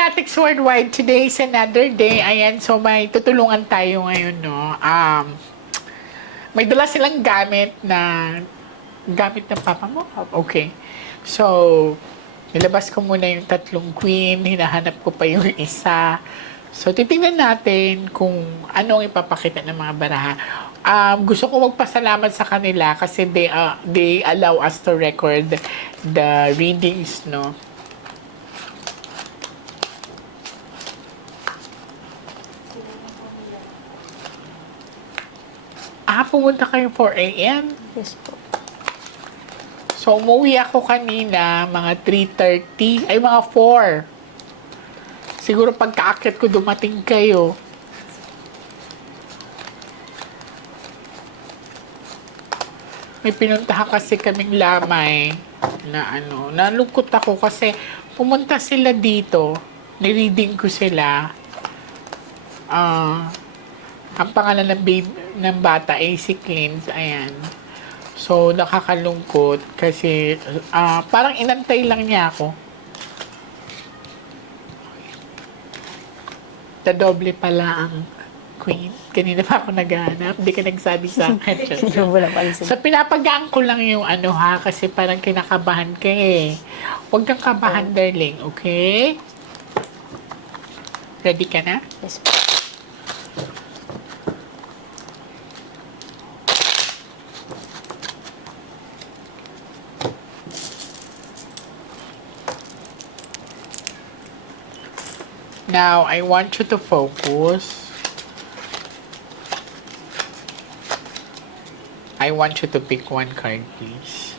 Fanatics Worldwide, today is another day. Ayan, so may tutulungan tayo ngayon, no? May dala silang gamit ng papa mo? Okay. So, nilabas ko muna yung tatlong queen, hinahanap ko pa yung isa. So, titingnan natin kung anong ipapakita ng mga baraha. Gusto ko magpasalamat sa kanila kasi they allow us to record the readings, no? Pumunta kayo 4 a.m.? Yes po. So, umuwi ako kanina, mga 3:30, ay mga 4. Siguro pagkaakit ko dumating kayo. May pinuntahan kasi kaming lamay na nalungkot ako kasi pumunta sila dito, nireading ko sila. Ang pangalan ng bata ay si Clint, ayan. So, nakakalungkot kasi parang inantay lang niya ako. Doble pala ang queen. Kanina pa ako naghahanap. Hindi ka nagsabi sa akin. Wala pa rin So, pinapagaan ko lang yung kasi parang kinakabahan ka eh. Huwag kang kabahan, darling. Okay? Ready ka na? Yes po. Now, I want you to focus. I want you to pick one card, please.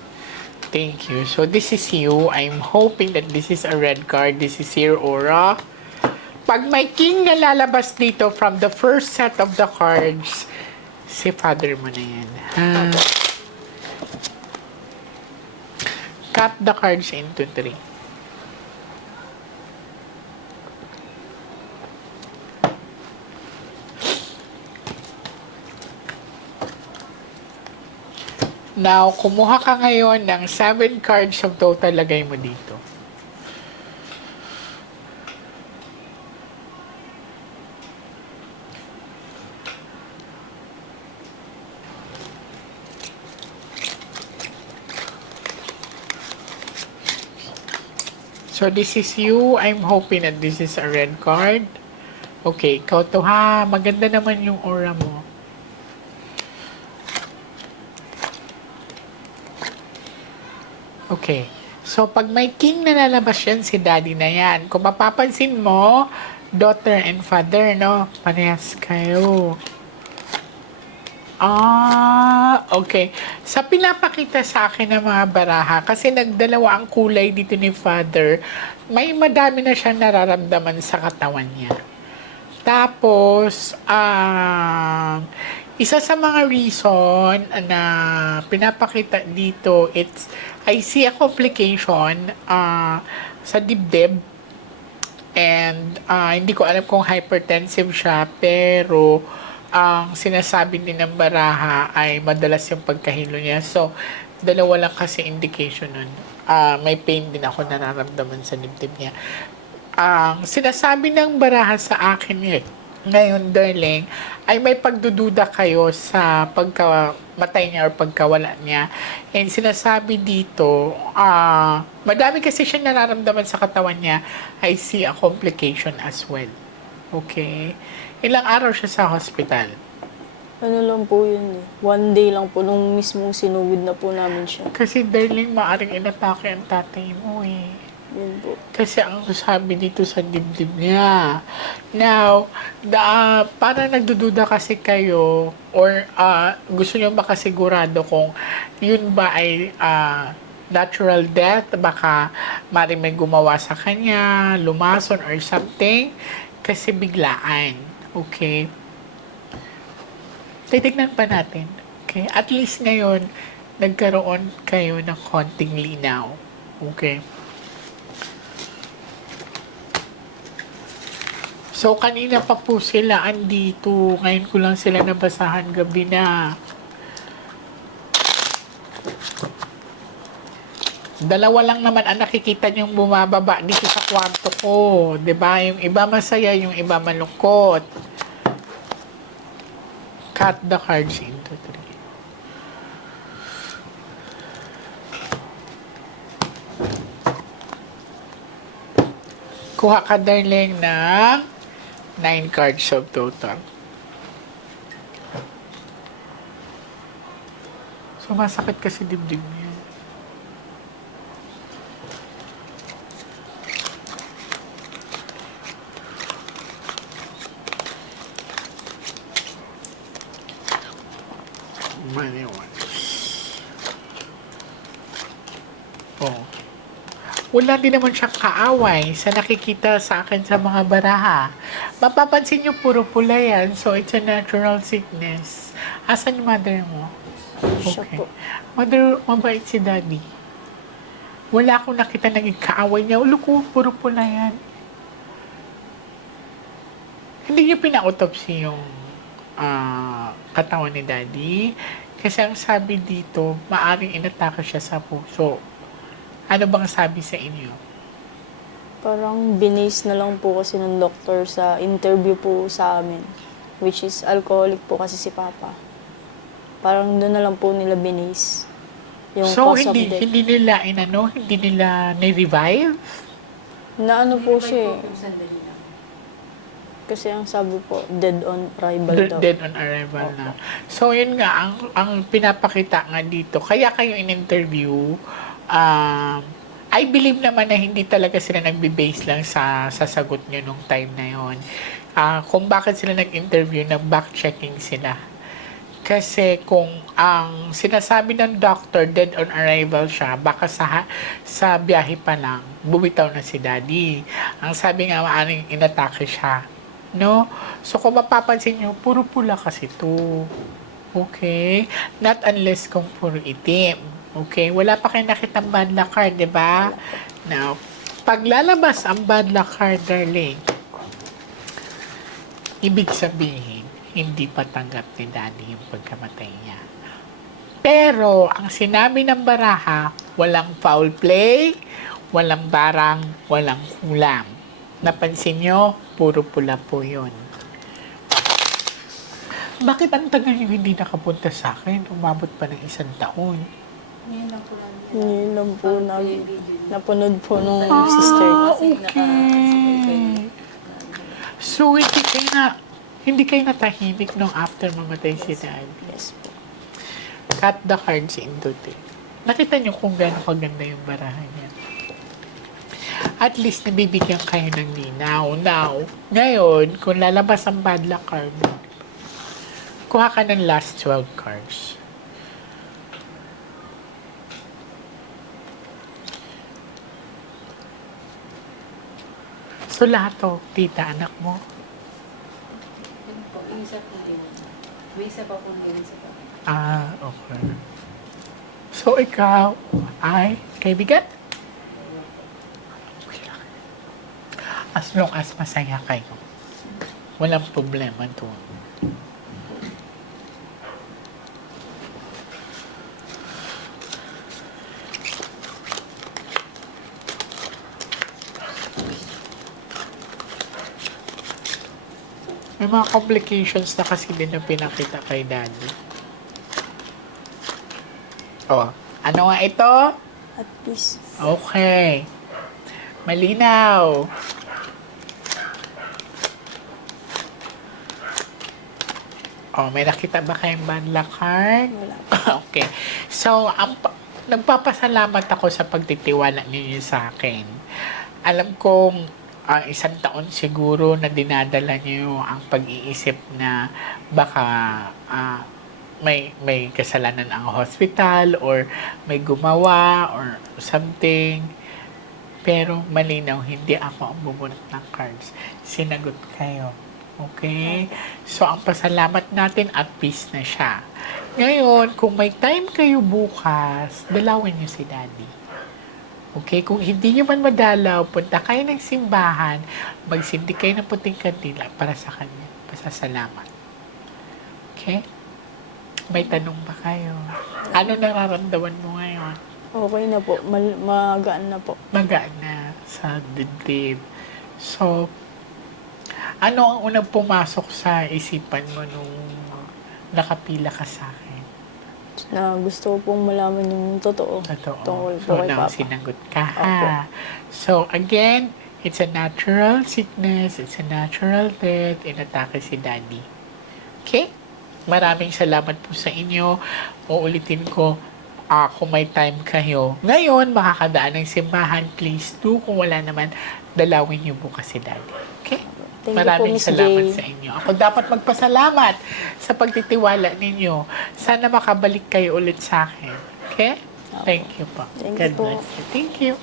Thank you. So, this is you. I'm hoping that this is a red card. This is your aura. Pag may king na lalabas dito from the first set of the cards, si father mo na yan. Cut the cards into 3. Now, kumuha ka ngayon ng 7 cards of total, lagay mo dito. So, this is you. I'm hoping that this is a red card. Okay, ikaw to ha. Maganda naman yung aura mo. Okay. So, pag may king na lalabas yan, si daddy na yan. Kung mapapansin mo, daughter and father, no? Parehas kayo. Okay. Sa pinapakita sa akin ng mga baraha, kasi nagdalawa ang kulay dito ni father, may madami na siyang nararamdaman sa katawan niya. Tapos, isa sa mga reason na pinapakita dito, I see a complication sa dibdib. And hindi ko alam kung hypertensive siya, pero ang sinasabi din ng baraha ay madalas yung pagkahilo niya. So, dalawa lang kasi indication nun. May pain din ako nararamdaman sa dibdib niya. Ang sinasabi ng baraha sa akin ngayon, darling, ay may pagdududa kayo sa pagkamatay niya or pagkawala niya. And sinasabi dito, madami kasi siya nararamdaman sa katawan niya. I see a complication as well. Okay? Ilang araw siya sa hospital? Ano lang po yun eh. 1 day lang po nung mismong sinugod na po namin siya. Kasi darling, maaring inatake ang tatay mo eh. Yun po. Kasi ang sabi dito sa dibdib niya. Now, para nagdududa kasi kayo or gusto niyo makasigurado kung yun ba ay natural death, baka may gumawa sa kanya, lumason or something, kasi biglaan. Okay? Titignan pa natin. Okay? At least ngayon, nagkaroon kayo ng konting linaw. Okay? So, kanina pa po sila andito. Ngayon ko lang sila nabasahan gabi na. Dalawa lang naman ang nakikita niyong bumababa dito sa kwarto ko. 'Di ba? Yung iba masaya, yung iba malungkot. Cut the cards into three. Kuha ka, darling, ng 9 cards of total. Sumasakit kasi dibdib niya. Money one. Oh. Wala din naman siyang kaaway sa nakikita sa akin sa mga baraha. Mapapansin niyo puro pula yan, so it's a natural sickness. Asan yung mother mo? Siya po. Mother, mabait si daddy. Wala akong nakita naging kaaway niya. Ulo ko, puro pula yan. Hindi niyo pina-autopsy yung katawan ni daddy. Kasi ang sabi dito, maaring inatake siya sa puso. Ano bang sabi sa inyo? Parang binase na lang po kasi ng doktor sa interview po sa amin. Which is alcoholic po kasi si Papa. Parang doon na lang po nila binase. Yung So, cause of death. hindi nila hindi nila ni-revive? Na ano po siya eh. Kasi ang sabi po, dead on arrival daw. Dead on arrival na. So, yun nga, ang pinapakita nga dito, kaya kayo in-interview, I believe naman na hindi talaga sila nagbe-base lang sa sagot nyo nung time na yon. Kung bakit sila nag-interview, nag-back-checking sila. Kasi kung ang sinasabi ng doctor, dead on arrival siya, baka sa biyahe pa lang, bumitaw na si daddy. Ang sabi nga, maaring inatake siya. No? So, kung mapapansin nyo, puro pula kasi to. Okay? Not unless kung puro itim. Okay? Wala pa kayo nakitang bad luck card, di ba? Now, paglalabas ang bad luck card, darling, ibig sabihin, hindi pa tanggap ni daddy yung pagkamatay niya. Pero, ang sinabi ng baraha, walang foul play, walang barang, walang kulang. Napansin nyo, puro pula po yun. Bakit ang tagal nyo hindi nakapunta sa akin? Umabot pa ng 1 taon. Yun lang po napanood po nung sister ko. Okay. So, hindi kayo natahimik nung after mamatay si dad. Yes po. Cut the cards into three. Nakita nyo kung gaano kaganda yung barahan niya. At least nabibigyan kayo ng linaw. Now, ngayon, kung lalabas ang bad luck card, kuha ka ng last 12 cards. So, lahat to, tita, anak mo. Isa po din. May isa pa po din sa papa. Okay. So, ikaw ay kaibigan? Okay lang. As long as masaya kayo, walang problema doon. May mga complications na kasi din na pinakita kay daddy. Oh, ano nga ito? At peace. Okay. Malinaw. Oh, may nakita ba kayong bad luck card? Wala. Okay. So, nagpapasalamat ako sa pagtitiwala ninyo sa akin. Alam kong 1 taon siguro na dinadala niyo ang pag-iisip na baka may kasalanan ang hospital or may gumawa or something. Pero malinaw, hindi ako ang bubunot ng cards. Sinagot kayo. Okay? So, ang pasalamat natin at peace na siya. Ngayon, kung may time kayo bukas, dalawin niyo si daddy. Okay? Kung hindi niyo man madalaw, punta kayo ng simbahan, magsindi kayo ng puting kandila para sa kanya. Pasasalamat. Okay? May tanong ba kayo? Ano nararamdaman mo ngayon? Okay na po. Magaan na po. Magaan na sa dibdib. So, ano ang unang pumasok sa isipan mo nung nakapila ka sa akin? Na gusto ko pong malaman yung totoo. Totoo. Tungkol po So, kay now Papa. sinagot ka. Opo. Ha? So, again, it's a natural sickness, it's a natural death, inatake si Daddy. Okay? Maraming salamat po sa inyo. Uulitin ko, kung may time kayo. Ngayon, makakadaan ng simbahan, please do. Kung wala naman, dalawin niyo bukas si Daddy. Okay? Thank you po, Maraming Miss salamat Jay. sa inyo. Ako dapat magpasalamat sa pagtitiwala ninyo. Sana makabalik kayo ulit sa akin. Okay? Thank you po. Thank you God po. bless you. Thank you.